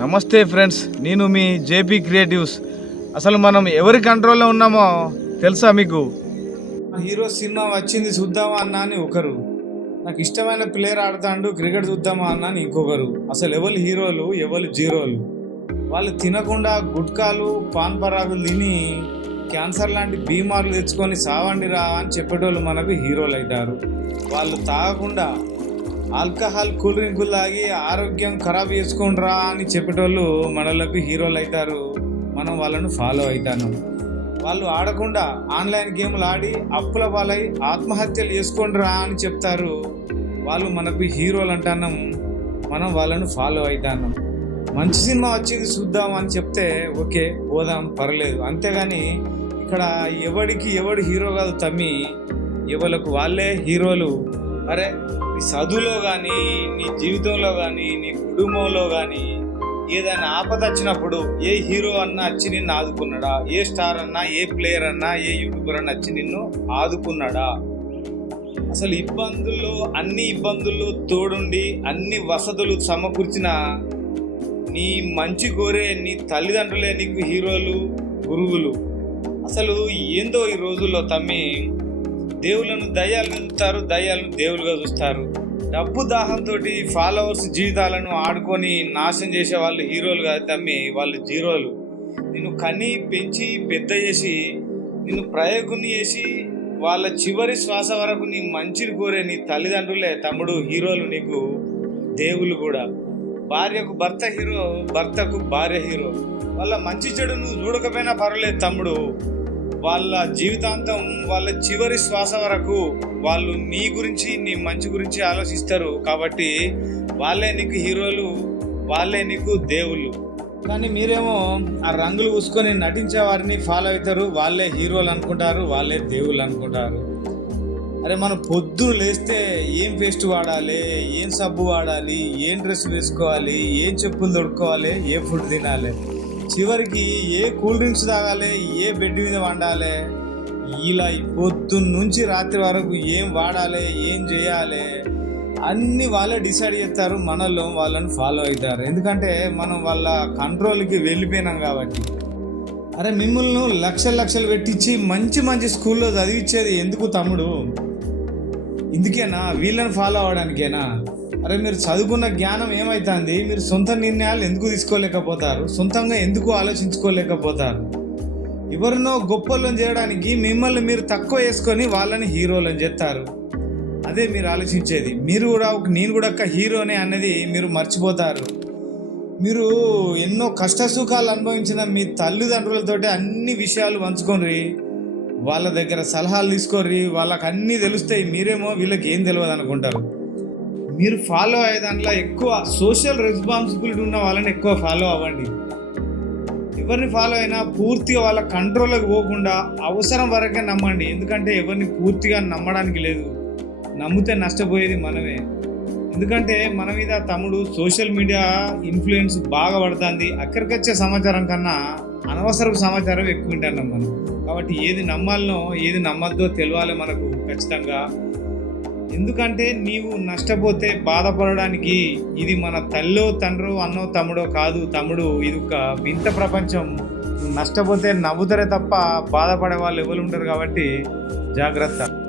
నమస్తే ఫ్రెండ్స్ నేను మీ JP creatives. అసలు మనం ఎవరి కంట్రోల్లో ఉన్నామో తెలుసా మీకు? హీరో సినిమా వచ్చింది చూద్దామా అన్నా అని ఒకరు. నాకు ఇష్టమైన ప్లేయర్ ఆడతాండు క్రికెట్ చూద్దామా అన్నా అని ఇంకొకరు. అసలు ఎవరు హీరోలు ఎవరు జీరోలు? వాళ్ళు తినకుండా గుట్కాలు పాన్ పరాగులు తిని క్యాన్సర్ లాంటి బీమార్లు తెచ్చుకొని సావండిరా అని చెప్పేటోళ్ళు మనకు హీరోలు అవుతారు వాళ్ళు తాగకుండా ఆల్కహాల్ కూల్ డ్రింకులు తాగి ఆరోగ్యం ఖరాబ్ చేసుకుండ్రా అని చెప్పేటోళ్ళు మనలకు హీరోలు అవుతారు మనం వాళ్ళను ఫాలో అవుతాను వాళ్ళు ఆడకుండా ఆన్లైన్ గేమ్లు ఆడి అప్పుల పాలై ఆత్మహత్యలు చేసుకోండిరా అని చెప్తారు. వాళ్ళు మనకు హీరోలు అంటాను. మనం వాళ్ళను ఫాలో అవుతాను మంచి సినిమా వచ్చింది చూద్దాం అని చెప్తే ఓకే పోదాం పర్లేదు. అంతేగాని ఇక్కడ ఎవడికి ఎవడు హీరో కాదు తమ్మి. ఎవరికి వాళ్ళే హీరోలు. అరే నీ చదువులో కానీ నీ జీవితంలో కానీ నీ కుటుంబంలో కానీ ఏదైనా ఆపద వచ్చినప్పుడు ఏ హీరో అన్నా వచ్చి నిన్ను ఆదుకున్నాడా? ఏ స్టార్ అన్నా ఏ ప్లేయర్ అన్నా ఏ యూట్యూబర్ అన్నా వచ్చి నిన్ను ఆదుకున్నాడా? అసలు ఇబ్బందుల్లో అన్ని ఇబ్బందుల్లో తోడుండి అన్ని వసతులు సమకూర్చిన నీ మంచి కోరే నీ తల్లిదండ్రులే నీకు హీరోలు గురువులు. అసలు ఏందో ఈ రోజుల్లో తమ్మి? దేవుళ్ళను దయ్యాలుగా చూస్తారు దయ్యాలను దేవులుగా చూస్తారు. డబ్బు దాహంతో ఫాలోవర్స్ జీవితాలను ఆడుకొని నాశనం చేసే వాళ్ళు హీరోలు కాదు తమ్మి వాళ్ళు జీరోలు. నిన్ను కని పెంచి పెద్ద చేసి నిన్ను ప్రయోగుని చేసి వాళ్ళ చివరి శ్వాస వరకు నీ మంచిని కోరే నీ తల్లిదండ్రులే తమ్ముడు హీరోలు నీకు దేవులు కూడా. భార్యకు భర్త హీరో భర్తకు భార్య హీరో. వాళ్ళ మంచి చెడు నువ్వు చూడకపోయినా పర్వాలేదు తమ్ముడు. వాళ్ళ జీవితాంతం వాళ్ళ చివరి శ్వాస వరకు వాళ్ళు నీ గురించి నీ మంచి గురించి ఆలోచిస్తారు. కాబట్టి వాళ్ళే నీకు హీరోలు వాళ్ళే నీకు దేవుళ్ళు. కానీ మీరేమో ఆ రంగులు పూసుకొని నటించే వారిని ఫాలో అవుతారు. వాళ్ళే హీరోలు అనుకుంటారు వాళ్ళే దేవుళ్ళు అనుకుంటారు. అరే మనం పొద్దున లేస్తే ఏం పేస్ట్ వాడాలి ఏం సబ్బు వాడాలి ఏం డ్రెస్ వేసుకోవాలి ఏం చెప్పులు దొడుకోవాలి ఏ ఫుడ్ తినాలి? చివరికి ఏ కూల్ డ్రింక్స్ తాగాలి ఏ బెడ్ మీద వండాలి ఇలా ఈ పొద్దున్న నుంచి రాత్రి వరకు ఏం వాడాలి ఏం చేయాలి అన్ని వాళ్ళే డిసైడ్ చేస్తారు మనలో వాళ్ళని ఫాలో అవుతారు. ఎందుకంటే మనం వాళ్ళ కంట్రోల్కి వెళ్ళిపోయినాం కాబట్టి. అరే మిమ్మల్ని లక్షలు లక్షలు పెట్టించి మంచి మంచి స్కూల్లో చదివించేది ఎందుకు తమ్ముడు? ఇందుకేనా? వీళ్ళని ఫాలో అవడానికేనా అరే మీరు చదువుకున్న జ్ఞానం ఏమవుతుంది మీరు సొంత నిర్ణయాలు ఎందుకు తీసుకోలేకపోతారు? సొంతంగా ఎందుకు ఆలోచించుకోలేకపోతారు? ఎవరినో గొప్పలను చేయడానికి మిమ్మల్ని మీరు తక్కువ వేసుకొని వాళ్ళని హీరోలను చేస్తారు. అదే మీరు ఆలోచించేది. మీరు కూడా ఒక నేను కూడా ఒక హీరోనే అనేది మీరు మర్చిపోతారు. మీరు ఎన్నో కష్ట సుఖాలు అనుభవించిన మీ తల్లిదండ్రులతోటి అన్ని విషయాలు పంచుకోండి వాళ్ళ దగ్గర సలహాలు తీసుకోర్రి. వాళ్ళకి అన్నీ తెలుస్తాయి. మీరేమో వీళ్ళకి ఏం తెలియదు అనుకుంటారు. మీరు ఫాలో అయ్యే దాంట్లో ఎక్కువ సోషల్ రెస్పాన్సిబిలిటీ ఉన్న వాళ్ళని ఎక్కువ ఫాలో అవ్వండి. ఎవరిని ఫాలో అయినా పూర్తిగా వాళ్ళ కంట్రోల్లోకి పోకుండా అవసరం వరకే నమ్మండి. ఎందుకంటే ఎవరిని పూర్తిగా నమ్మడానికి లేదు. నమ్మితే నష్టపోయేది మనమే. ఎందుకంటే మన మీద తమ్ముడు సోషల్ మీడియా ఇన్ఫ్లుయెన్స్ బాగా పడుతుంది. అక్కడికి వచ్చే సమాచారం కన్నా అనవసరపు సమాచారం ఎక్కువ వింటున్నాం మనం. కాబట్టి ఏది నమ్మాలనో ఏది నమ్మద్దో తెలియాలి మనకు ఖచ్చితంగా. ఎందుకంటే నీవు నష్టపోతే బాధపడడానికి ఇది మన తల్లో తండ్రో అన్నో తమ్ముడో కాదు. తమ్ముడు ఇది ఒక వింత ప్రపంచం. నష్టపోతే నవ్వుతారే తప్ప బాధపడే వాళ్ళు ఎవరు ఉంటారు కాబట్టి జాగ్రత్త.